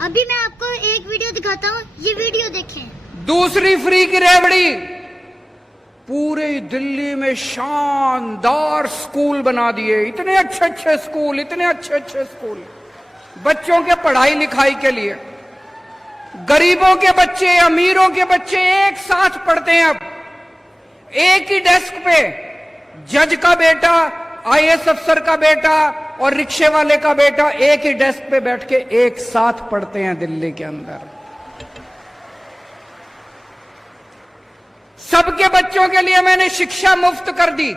अभी मैं आपको एक वीडियो दिखाता हूँ, ये वीडियो देखें। दूसरी फ्री की रेवड़ी। पूरे दिल्ली में शानदार स्कूल बना दिए, इतने अच्छे अच्छे स्कूल, इतने अच्छे अच्छे स्कूल बच्चों के पढ़ाई लिखाई के लिए। गरीबों के बच्चे, अमीरों के बच्चे एक साथ पढ़ते हैं। अब एक ही डेस्क पे जज का बेटा, आईएएस अफसर का बेटा और रिक्शे वाले का बेटा एक ही डेस्क पे बैठ के एक साथ पढ़ते हैं दिल्ली के अंदर। सबके बच्चों के लिए मैंने शिक्षा मुफ्त कर दी,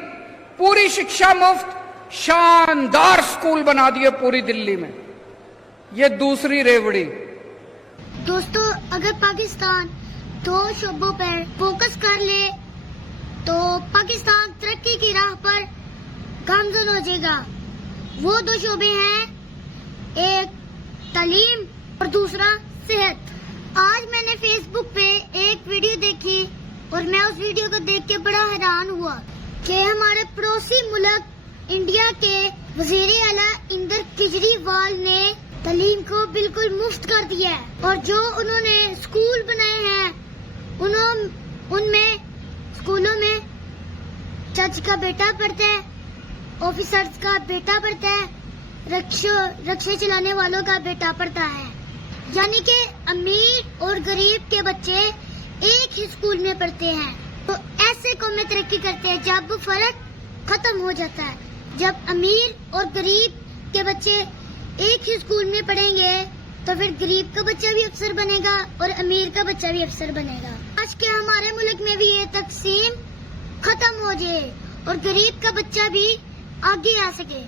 पूरी शिक्षा मुफ्त। शानदार स्कूल बना दिए पूरी दिल्ली में। ये दूसरी रेवड़ी। दोस्तों, अगर पाकिस्तान दो शोबों पर फोकस कर ले तो पाकिस्तान तरक्की की राह पर गामजन हो जाएगा। वो दो शोबे हैं, एक तालीम और दूसरा सेहत। आज मैंने फेसबुक पे एक वीडियो देखी और मैं उस वीडियो को देख के बड़ा हैरान हुआ कि हमारे पड़ोसी मुल्क इंडिया के वजीर आला इंदर केजरीवाल ने तालीम को बिल्कुल मुफ्त कर दिया है। और जो उन्होंने स्कूल बनाए हैं, उनमें स्कूलों में जज का बेटा पढ़ता है, ऑफिसर्स का बेटा पढ़ता है, रिक्शे चलाने वालों का बेटा पढ़ता है। यानी कि अमीर और गरीब के बच्चे एक ही स्कूल में पढ़ते हैं। तो ऐसे कौमें तरक्की करते हैं जब फर्क खत्म हो जाता है। जब अमीर और गरीब के बच्चे एक ही स्कूल में पढ़ेंगे तो फिर गरीब का बच्चा भी अफसर बनेगा और अमीर का बच्चा भी अफसर बनेगा। आज के हमारे मुल्क में भी ये तकसीम खत्म हो जाए और गरीब का बच्चा भी आगे आ सके।